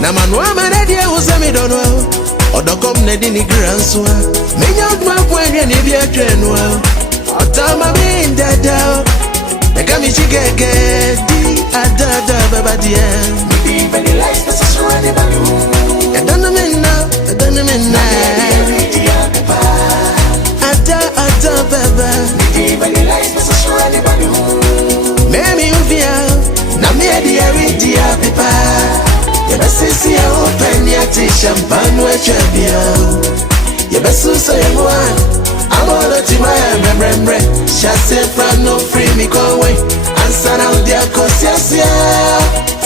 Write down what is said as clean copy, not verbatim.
Na manwa manadia usami dono odokom ne dini granswa menya odma kwanye ne bia twenwa otama binda da ega mi chigege di adada baba dia di bani life na sasurani balu adana menna ada baba di bani life na sasurani balu memi uvia na me dia ridia pepa Yabasisi ya open ya ti champagne we chabia Yabasusa ya mwa Amono timaya mremre Shase from no free me go away Answer out there cause yes yeah